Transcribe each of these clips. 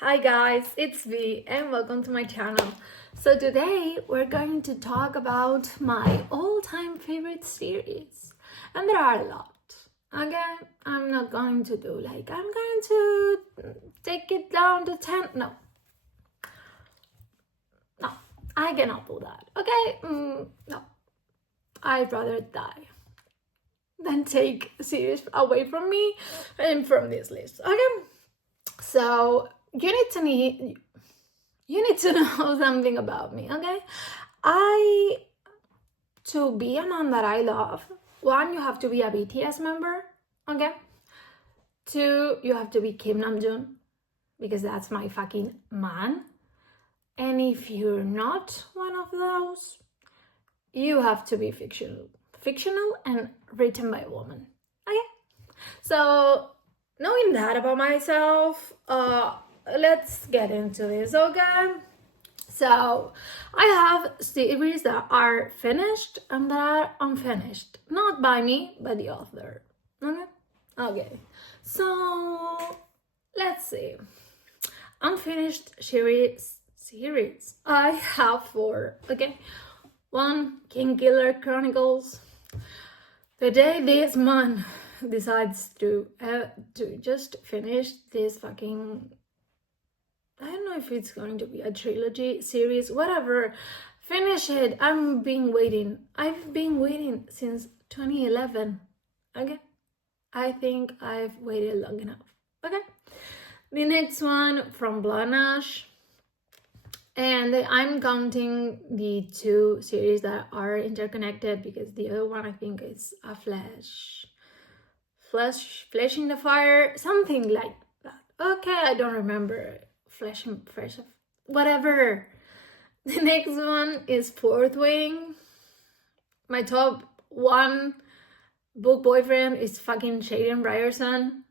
Hi guys, it's V and welcome to my channel. So today we're going to talk about my all-time favorite series. And there are a lot. Again, I'm not going to do I'm going to take it down to 10. No, I cannot do that. Okay, no. I'd rather die than take a series away from me and from this list. Okay, so you need to know something about me, okay? To be a man that I love, one, you have to be a BTS member, okay? Two, you have to be Kim Namjoon, because that's my fucking man. And if you're not one of those, you have to be fictional and written by a woman, okay? So, knowing that about myself, let's get into this, okay? So, I have series that are finished and that are unfinished. Not by me, by the author. Okay? Okay. So, let's see. Unfinished series. I have 4. Okay? 1, Kingkiller Chronicles. The day this man decides to just finish this fucking, I don't know if it's going to be a trilogy series, whatever. Finish it. I've been waiting since 2011. Okay? I think I've waited long enough. Okay? The next one from Blanash. And I'm counting the 2 series that are interconnected because the other one I think is a Flesh in the Fire, something like that. Okay, I don't remember. Fresh, whatever. The next one is Fourth Wing. My top 1 book boyfriend is fucking Shaden Ryerson.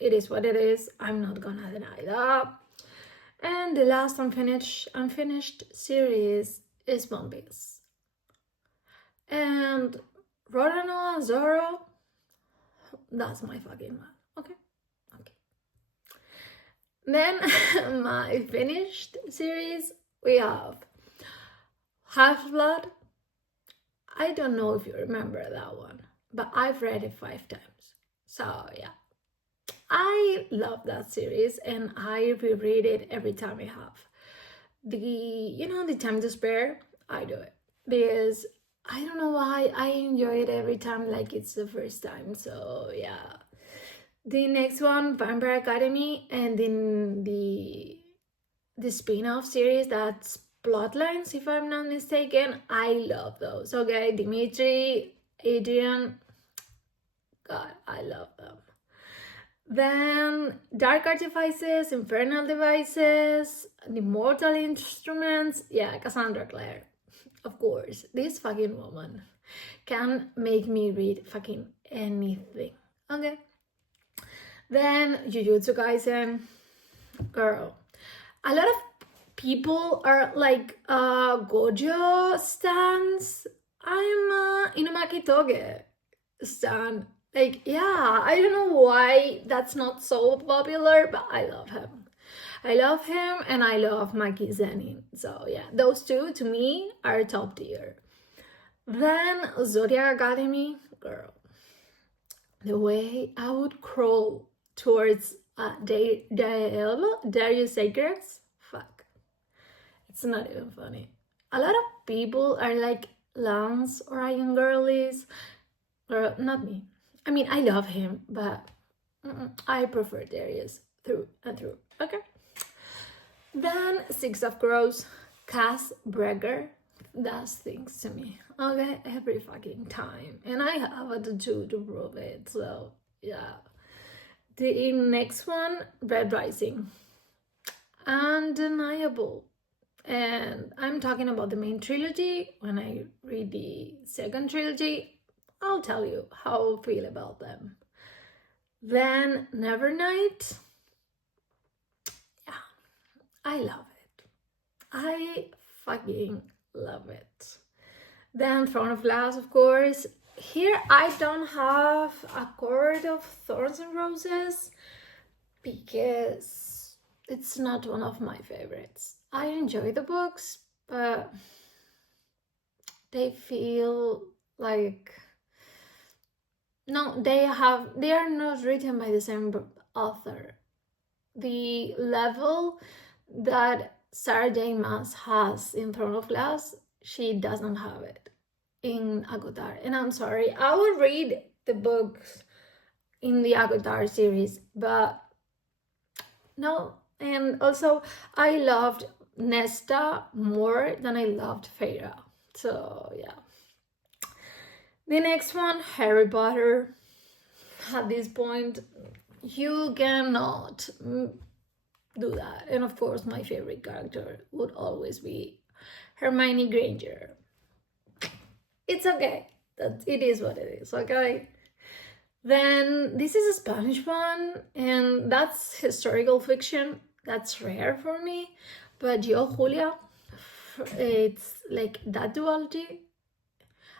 It is what it is. I'm not gonna deny that. And the last unfinished series is One Piece. And Roronoa Zoro, that's my fucking man. Okay. Then my finished series, we have Half-Blood. I don't know if you remember that one, but I've read it 5 times. So yeah, I love that series and I reread it every time I have the time to spare. I do it because I don't know why I enjoy it every time like it's the first time. So yeah. The next one, Vampire Academy, and then the spin-off series that's Bloodlines, if I'm not mistaken. I love those. Okay, Dimitri, Adrian, God, I love them. Then Dark Artifices, Infernal Devices, The Mortal Instruments. Yeah, Cassandra Clare. Of course, this fucking woman can make me read fucking anything. Okay. Then Jujutsu Kaisen, girl. A lot of people are like Gojo stans. I'm Inumaki Toge stan. Like, yeah, I don't know why that's not so popular, but I love him. I love him and I love Maki Zenin. So yeah, those 2 to me are top tier. Then Zodiac Academy, girl. The way I would crawl towards Darius Sacreds, fuck. It's not even funny. A lot of people are like Lance or Iron Girlies. Girl, not me. I mean, I love him, but I prefer Darius through and through. Okay. Then 6 of Crows, Cass Breaker does things to me. Okay, every fucking time. And I have a tattoo to prove it. So, yeah. The next one, Red Rising. Undeniable. And I'm talking about the main trilogy. When I read the second trilogy, I'll tell you how I feel about them. Then Nevernight. Yeah, I love it. I fucking love it. Then Throne of Glass, of course. Here I don't have a Court of Thorns and Roses because it's not one of my favorites. I enjoy the books, but they feel like no, they are not written by the same author. The level that Sarah J. Maas has in Throne of Glass, she doesn't have it in Agotar. And I'm sorry, I will read the books in the Agotar series, but no. And also, I loved Nesta more than I loved Feyre. So, yeah. The next one, Harry Potter. At this point, you cannot do that. And of course, my favorite character would always be Hermione Granger. It's okay. It is what it is, okay? Then this is a Spanish one, and that's historical fiction. That's rare for me. But Yo, Julia, it's like that duality.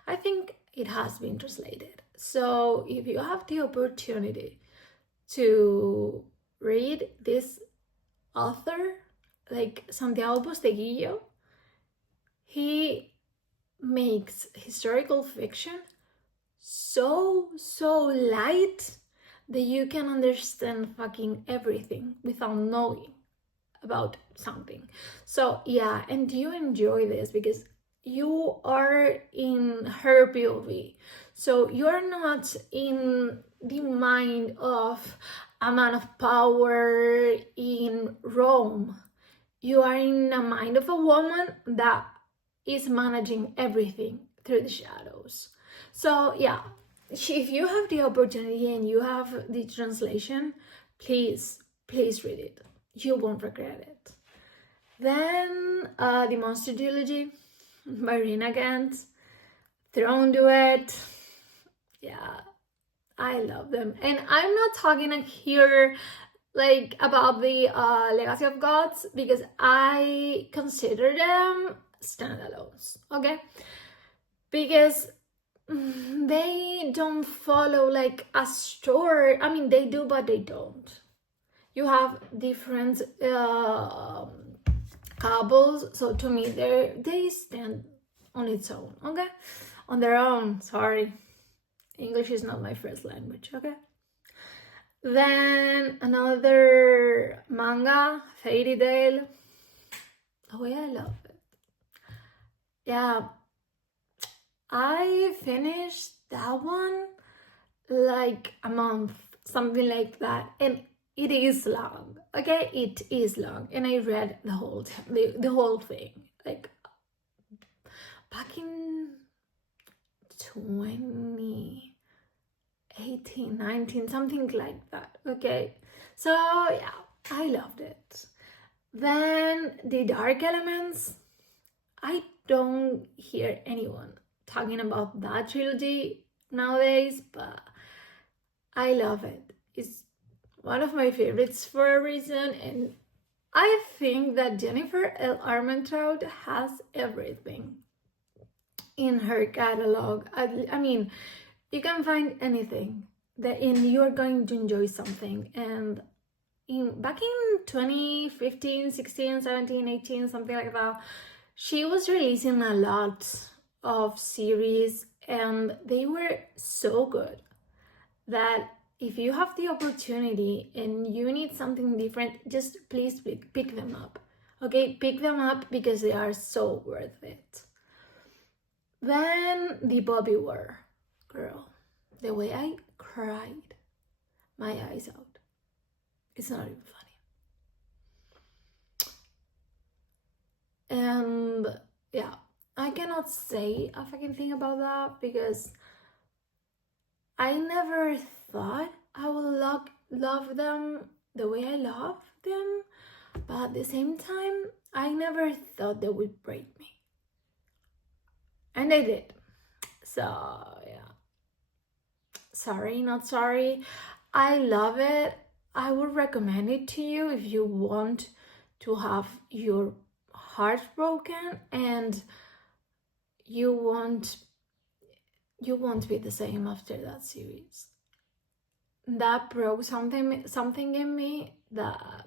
I think it has been translated. So if you have the opportunity to read this author, like Santiago Posteguillo, he makes historical fiction so light that you can understand fucking everything without knowing about something. So yeah, and you enjoy this because you are in her POV. So you're not in the mind of a man of power in Rome. You are in the mind of a woman that is managing everything through the shadows. So yeah, if you have the opportunity and you have the translation, please read it. You won't regret it. Then the Monster Trilogy by Rina Gantz, Throne Duet. Yeah, I love them. And I'm not talking here like about the Legacy of Gods because I consider them standalones, okay? Because they don't follow like a story. I mean, they do, but they don't. You have different couples, so to me, they stand on its own, okay? On their own, sorry. English is not my first language, okay? Then another manga, Fairy Tail. Oh yeah, I love it. Yeah, I finished that one like a month, something like that, and it is long. Okay, it is long, and I read the whole thing like back in 2018, 19, something like that. Okay, so yeah, I loved it. Then the Dark Elements. I don't hear anyone talking about that trilogy nowadays, but I love it. It's one of my favorites for a reason, and I think that Jennifer L. Armentrout has everything in her catalog. I mean, you can find anything that and you're going to enjoy something. And back in 2015, 16, 17, 18, something like that, she was releasing a lot of series and they were so good that if you have the opportunity and you need something different, just please pick them up. Okay, pick them up because they are so worth it. Then the Bobby War, girl, the way I cried my eyes out, it's not even funny. And yeah, I cannot say a fucking thing about that because I never thought I would love them the way I love them, but at the same time, I never thought they would break me. And they did. So yeah. Sorry, not sorry. I love it. I would recommend it to you if you want to have your heart broken and you won't be the same after that series. That broke something in me that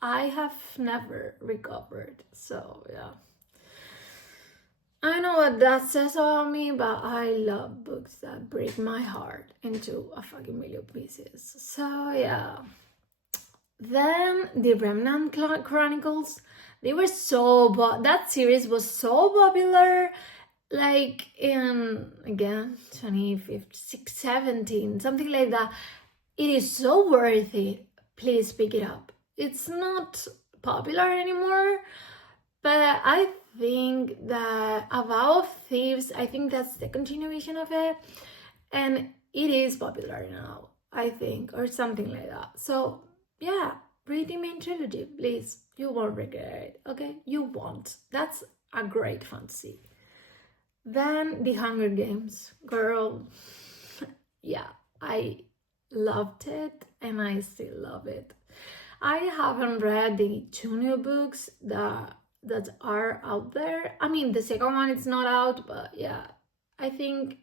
I have never recovered. So yeah. I know what that says about me, but I love books that break my heart into a fucking million pieces. So yeah. Then the Remnant Chronicles, they were so that series was so popular, like in again 2015, 17, something like that. It is so worth it. Please pick it up. It's not popular anymore, but I think that A Vow of Thieves, I think that's the continuation of it, and it is popular now, I think, or something like that. So yeah, read the main trilogy, please. You won't regret it, okay? You won't. That's a great fantasy. Then The Hunger Games, girl. Yeah, I loved it and I still love it. I haven't read the 2 new books that are out there. I mean, the second one is not out, but yeah, I think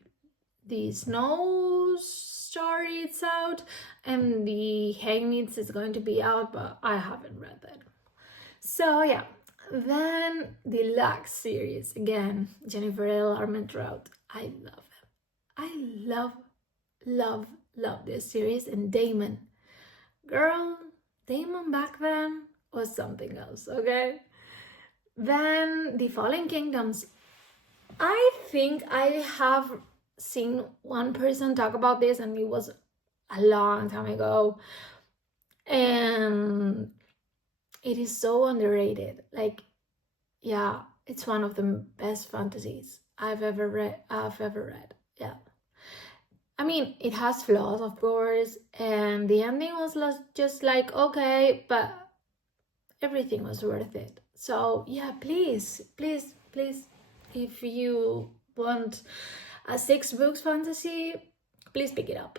the Snow story is out and the Haymitts is going to be out, but I haven't read that. So yeah, then the Lux series again, Jennifer L. Armentrout. I love him. I love this series. And Damon, girl, Damon back then was something else. Okay. Then the Fallen Kingdoms. I think I have seen one person talk about this, and it was a long time ago, and it is so underrated. Like, yeah, it's one of the best fantasies I've ever read. Yeah, I mean, it has flaws, of course, and the ending was just like okay, but everything was worth it. So yeah, please, if you want a 6 books fantasy, please pick it up.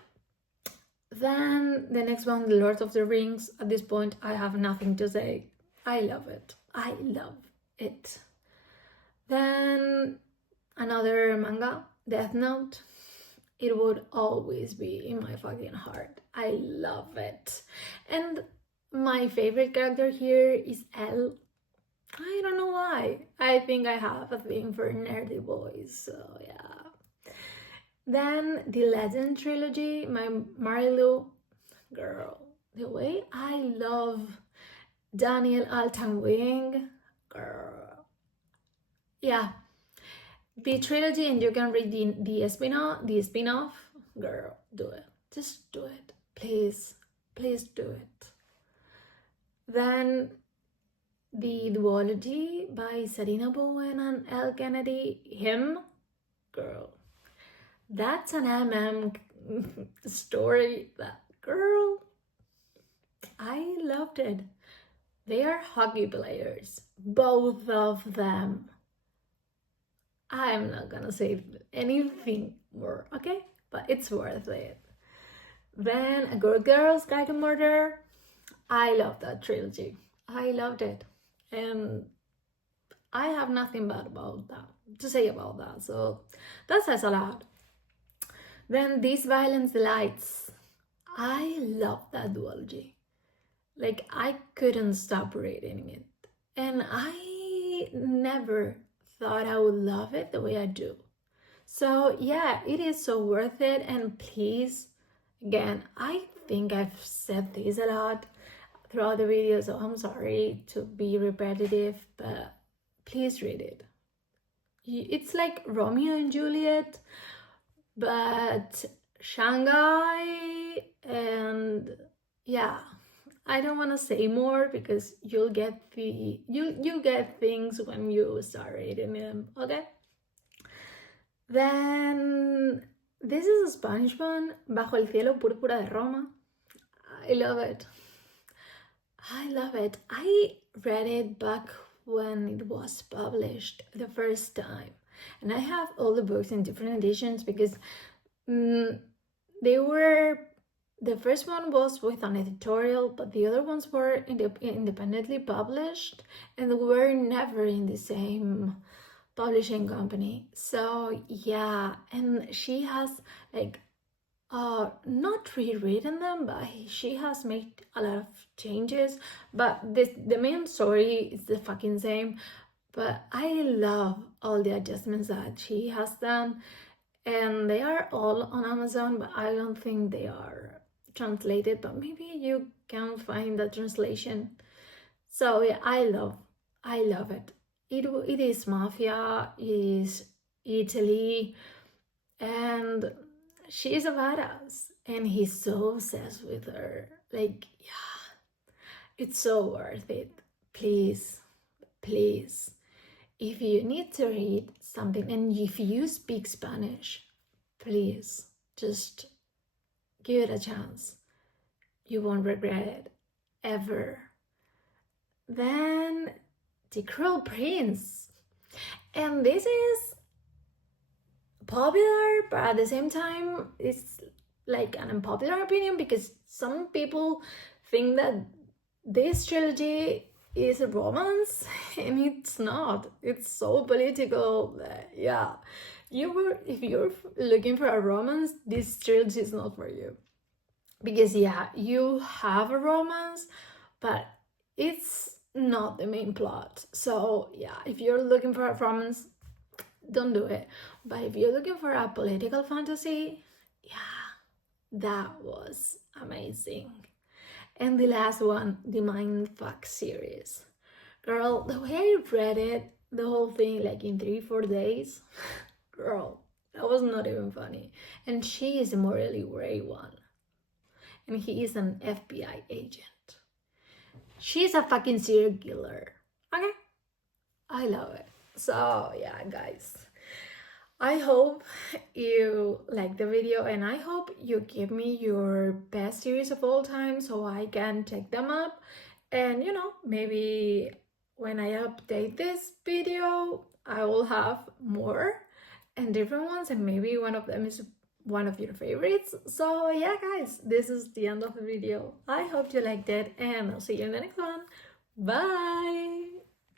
Then the next one, The Lord of the Rings. At this point, I have nothing to say. I love it. I love it. Then another manga, Death Note. It would always be in my fucking heart. I love it. And my favorite character here is Elle. I don't know why. I think I have a thing for nerdy boys, so yeah. Then the Legend trilogy, my Marilu, girl. The way I love Daniel Altanwing, girl. Yeah, the trilogy, and you can read the spin-off. Girl, do it. Just do it. Please do it. Then the duology by Sarina Bowen and Elle Kennedy, him, girl. That's an MM story. That girl, I loved it. They are hockey players, both of them. I'm not gonna say anything more, okay? But it's worth it. Then A Good Girl's Guide to Murder. I love that trilogy. I loved it. And I have nothing bad about that to say about that. So that says a lot. Then These Violence Delights. I love that duology. Like, I couldn't stop reading it. And I never thought I would love it the way I do. So yeah, it is so worth it. And please, again, I think I've said this a lot throughout the video, so I'm sorry to be repetitive, but please read it. It's like Romeo and Juliet, but Shanghai, and yeah, I don't want to say more because you'll get you get things when you start reading them, okay? Then this is a Spanish one, Bajo el cielo púrpura de Roma. I love it. I read it back when it was published the first time, and I have all the books in different editions because they were, the first one was with an editorial, but the other ones were independently published and were never in the same publishing company. So yeah, and she has like Not rewritten them, but she has made a lot of changes. But the main story is the fucking same. But I love all the adjustments that she has done, and they are all on Amazon, but I don't think they are translated. But maybe you can find the translation. So yeah, I love it. It is mafia, it is Italy, and she's a badass, and he's so obsessed with her. Like, yeah, it's so worth it. Please, please, if you need to read something and if you speak Spanish, please just give it a chance. You won't regret it ever. Then The Cruel Prince. And this is popular, but at the same time, it's like an unpopular opinion because some people think that this trilogy is a romance, and it's not. It's so political. Yeah, if you're looking for a romance, this trilogy is not for you. Because yeah, you have a romance, but it's not the main plot. So yeah, if you're looking for a romance, don't do it. But if you're looking for a political fantasy, yeah, that was amazing. And the last one, the Mindfuck series. Girl, the way I read it, the whole thing, like in 3-4 days, girl, that was not even funny. And she is the morally gray one. And he is an FBI agent. She's a fucking serial killer. Okay? I love it. So, yeah, guys. I hope you like the video, and I hope you give me your best series of all time so I can check them up. And you know, maybe when I update this video, I will have more and different ones, and maybe one of them is one of your favorites. So yeah, guys, this is the end of the video. I hope you liked it, and I'll see you in the next one. Bye!